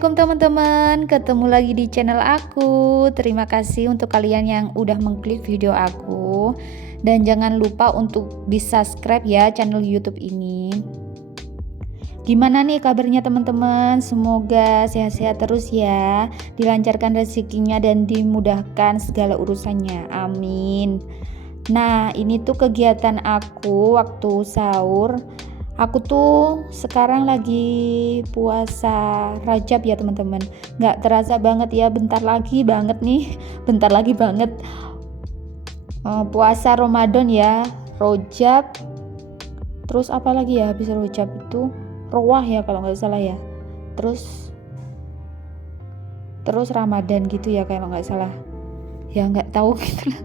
Assalamualaikum teman-teman, ketemu lagi di channel aku. Terima kasih untuk kalian yang udah mengklik video aku. Dan jangan lupa untuk di subscribe ya channel YouTube ini. Gimana nih kabarnya teman-teman? Semoga sehat-sehat terus ya, dilancarkan rezekinya dan dimudahkan segala urusannya, amin. Nah, ini tuh kegiatan aku waktu sahur. Aku tuh sekarang lagi puasa Rajab ya teman-teman. Nggak terasa banget ya, bentar lagi banget nih, bentar lagi banget puasa Ramadan ya, Rajab. Terus apa lagi ya habis Rajab itu? Rowah ya kalau nggak salah ya. Terus Ramadan gitu ya kalau nggak salah. Ya nggak tahu gitu lah.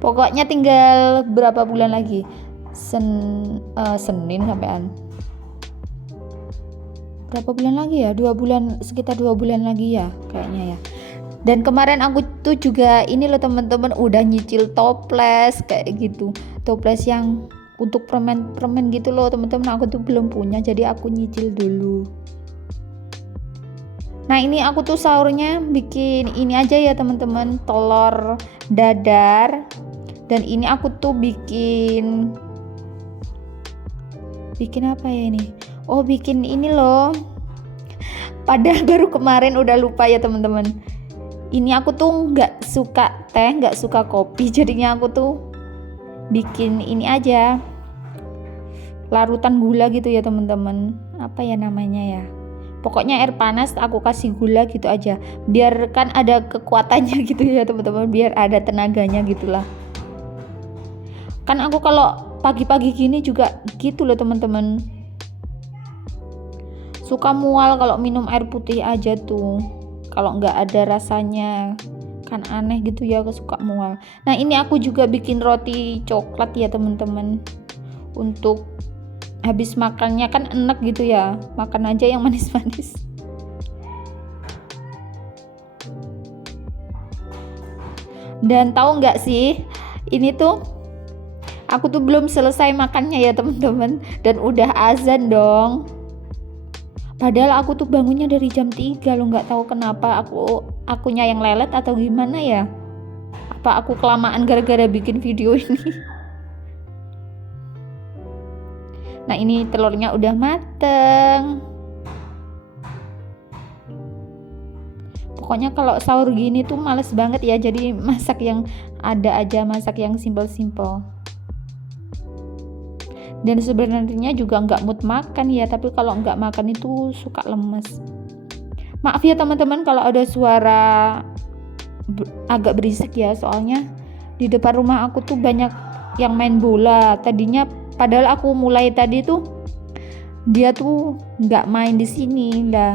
Pokoknya tinggal berapa bulan lagi? Senin sampean berapa bulan lagi ya? 2 bulan, sekitar 2 bulan lagi ya kayaknya ya. Dan kemarin aku tuh juga ini loh teman-teman, udah nyicil toples kayak gitu, toples yang untuk permen gitu loh teman-teman. Aku tuh belum punya, jadi aku nyicil dulu. Nah ini aku tuh sahurnya bikin ini aja ya teman-teman, telur dadar. Dan ini aku tuh bikin apa ya ini? Oh, bikin ini loh. Padahal baru kemarin udah lupa ya teman-teman. Ini aku tuh nggak suka teh, nggak suka kopi, jadinya aku tuh bikin ini aja, larutan gula gitu ya teman-teman. Apa ya namanya ya? Pokoknya air panas aku kasih gula gitu aja, biar kan ada kekuatannya gitu ya teman-teman, biar ada tenaganya gitulah. Kan aku kalau pagi-pagi gini juga gitu loh teman-teman, suka mual kalau minum air putih aja tuh, kalau nggak ada rasanya kan aneh gitu ya, aku suka mual. Nah ini aku juga bikin roti coklat ya teman-teman, untuk habis makannya kan enak gitu ya, makan aja yang manis-manis. Dan tahu nggak sih, ini tuh aku tuh belum selesai makannya ya teman-teman, dan udah azan dong. Padahal aku tuh bangunnya dari jam 3 loh, nggak tahu kenapa akunya yang lelet atau gimana ya. Apa aku kelamaan gara-gara bikin video ini. Nah ini telurnya udah mateng. Pokoknya kalau sahur gini tuh males banget ya, jadi masak yang ada aja, masak yang simple-simple. Dan sebenarnya juga nggak mood makan ya, tapi kalau nggak makan itu suka lemes. Maaf ya teman-teman kalau ada suara agak berisik ya, soalnya di depan rumah aku tuh banyak yang main bola. Tadinya padahal aku mulai tadi tuh dia tuh nggak main di sini lah.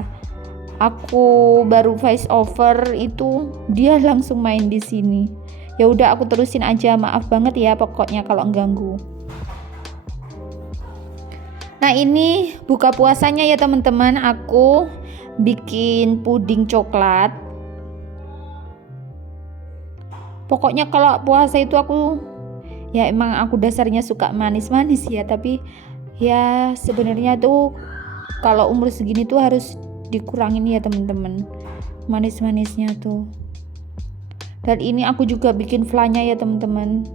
Aku baru voice over itu dia langsung main di sini. Ya udah aku terusin aja, maaf banget ya pokoknya kalau ganggu. Nah ini buka puasanya ya teman-teman, aku bikin puding coklat. Pokoknya kalau puasa itu aku ya emang aku dasarnya suka manis-manis ya, tapi ya sebenarnya tuh kalau umur segini tuh harus dikurangin ya teman-teman, manis-manisnya tuh. Dan ini aku juga bikin flannya ya teman-teman.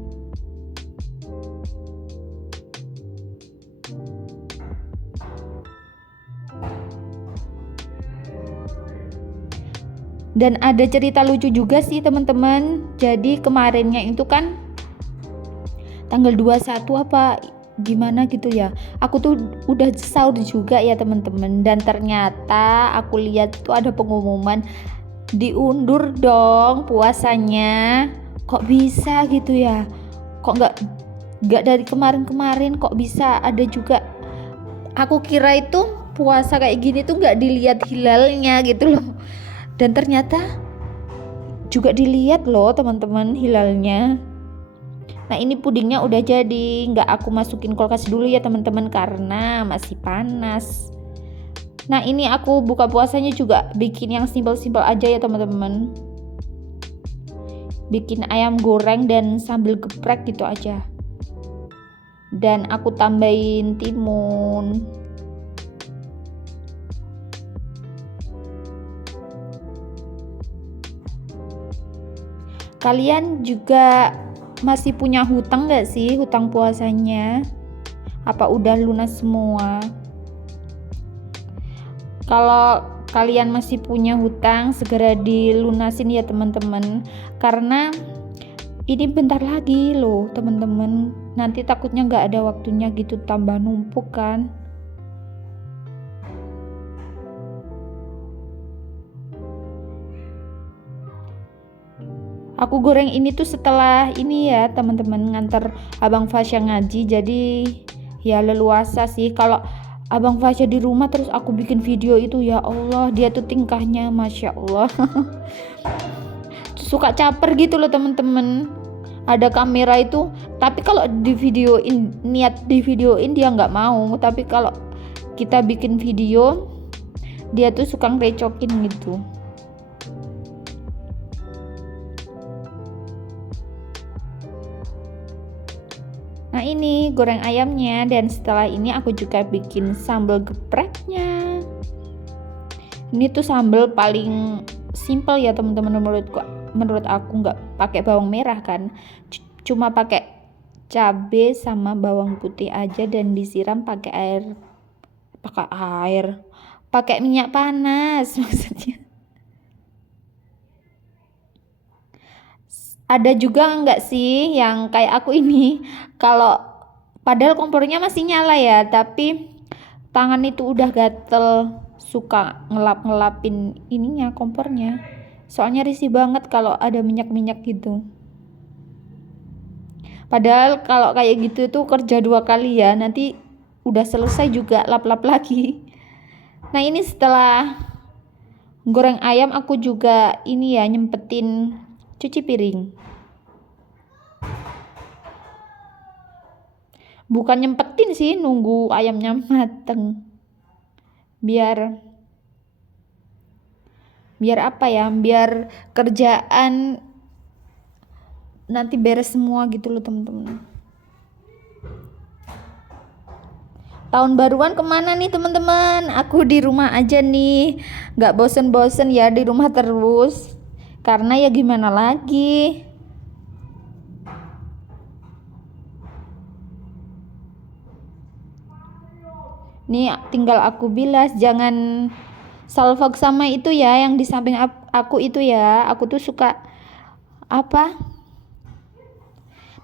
Dan ada cerita lucu juga sih teman-teman. Jadi kemarinnya itu kan tanggal 21 apa gimana gitu ya, aku tuh udah sahur juga ya teman-teman, dan ternyata aku lihat tuh ada pengumuman diundur dong puasanya. Kok bisa gitu ya, kok nggak dari kemarin kok bisa ada juga. Aku kira itu puasa kayak gini tuh nggak dilihat hilalnya gitu loh, dan ternyata juga dilihat loh teman-teman hilalnya. Nah ini pudingnya udah jadi, nggak aku masukin kulkas dulu ya teman-teman karena masih panas. Nah ini aku buka puasanya juga bikin yang simpel-simpel aja ya teman-teman, bikin ayam goreng dan sambal geprek gitu aja. Dan aku tambahin timun. Kalian juga masih punya hutang gak sih, hutang puasanya? Apa udah lunas semua? Kalau kalian masih punya hutang, segera dilunasin ya teman-teman, karena ini bentar lagi loh teman-teman, nanti takutnya nggak ada waktunya gitu, tambah numpuk kan. Aku goreng ini tuh setelah ini ya teman-teman, nganter Abang Fasya ngaji, jadi ya leluasa sih. Kalau Abang Fasya di rumah terus aku bikin video itu, ya Allah, dia tuh tingkahnya Masya Allah. Suka caper gitu loh teman-teman. Ada kamera itu, tapi kalau di videoin, niat di videoin dia nggak mau, tapi kalau kita bikin video dia tuh suka ngerecokin gitu. Nah ini goreng ayamnya, dan setelah ini aku juga bikin sambal gepreknya. Ini tuh sambal paling simple ya teman-teman menurut aku, nggak pakai bawang merah kan, cuma pakai cabai sama bawang putih aja, dan disiram pakai minyak panas maksudnya. Ada juga enggak sih yang kayak aku ini, kalau padahal kompornya masih nyala ya, tapi tangan itu udah gatel, suka ngelapin ininya, kompornya. Soalnya risih banget kalau ada minyak-minyak gitu. Padahal kalau kayak gitu tuh kerja 2 kali ya, nanti udah selesai juga lap-lap lagi. Nah ini setelah goreng ayam, aku juga ini ya nyempetin cuci piring. Bukan nyempetin sih, nunggu ayamnya mateng, biar apa ya, biar kerjaan nanti beres semua gitu loh teman-teman. Tahun baruan kemana nih teman-teman? Aku di rumah aja nih, nggak bosen-bosen ya di rumah terus, karena ya gimana lagi. Nih tinggal aku bilas, jangan salfok sama itu ya yang di samping aku itu ya. Aku tuh suka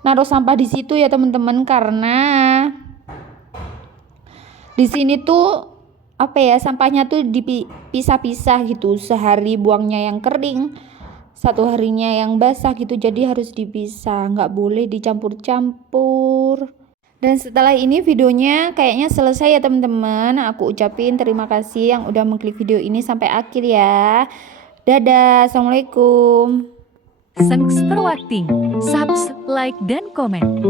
naruh sampah di situ ya teman-teman, karena di sini tuh sampahnya tuh dipisah-pisah gitu, sehari buangnya yang kering, satu harinya yang basah gitu, jadi harus dipisah, nggak boleh dicampur-campur. Dan setelah ini videonya kayaknya selesai ya teman-teman. Aku ucapin terima kasih yang udah mengklik video ini sampai akhir ya. Dadah, assalamualaikum. Thanks for watching. Subscribe, like, dan komen.